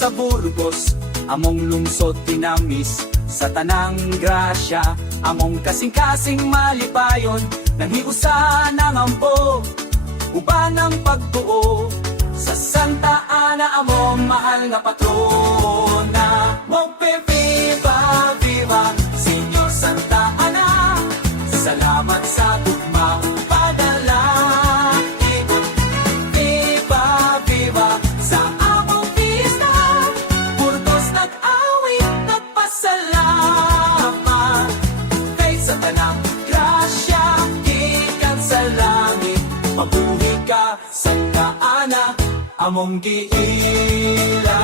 sa Burgos, among lungsod tinamis, sa tanang grasya, among kasing-kasing malipayon, nanghiusa ng ampo, uban ng pagtuo, sa Santa Ana among mahal nga patrona. Mong viva, viva, Senyor Santa Ana, salamat sa tugma padalangin. Viva, viva, sa among pista, Burgos nag-awit, nagpasalamat, kay sa tanang grasya, gikan sa langit, mabuhi ka, Santa Ana, among giila.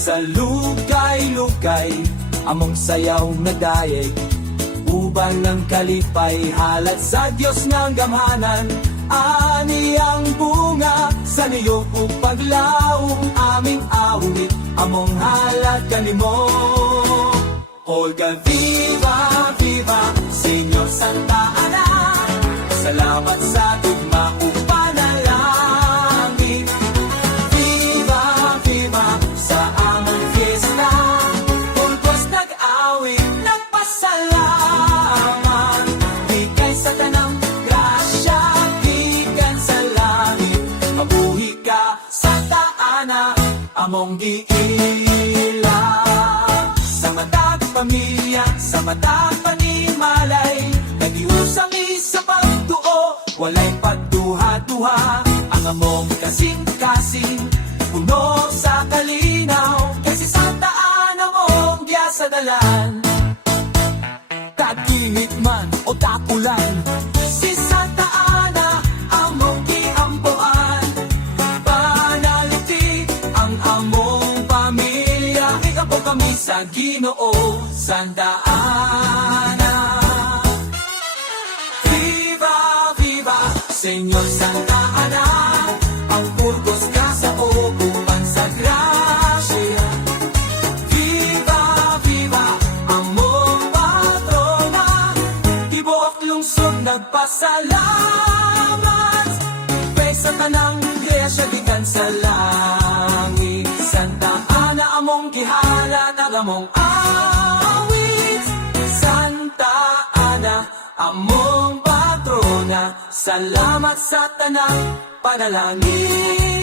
Sa lugay-lugay, among sayaw nga dayeg, uban ng kalipay, halad sa Diyos ng gamhanan, ani ang bunga sa niyo ug paglaom, aming awit, among halad kanimo. Olga, viva, viva, Senyor Santa Ana, salamat sa tugma ug panalangin. Viva, viva, sa among fiesta, Burgos nag-awit, nagpasalamat, bigay sa tanang grasya, gikan sa langit, mabuhi ka, Santa Ana, among giila. Sa matag pamilya, sa matag panimalay, nagiusang isa pagtuo, walay pagduha-duha, ang among kasing-kasing, puno sa kalinaw, kasi Santa Ana mong giya sa dalan. Tagingit man o takulan, si Santa Ana among giampuan, panaliti ang among pamilya, ikampo kami sa Ginoo, Santa Ana. Viva, viva, Senyor Santa Ana, ang Burgos ka sa ugupan sa grasya. Viva, viva, among patrona, tibuok lungsod nagpasalamat, kay sa kanang grasya gikan sa langit. Santa Ana among gihala, nagamong awit, Santa Ana among patrona, salamat sa tanang panalangin.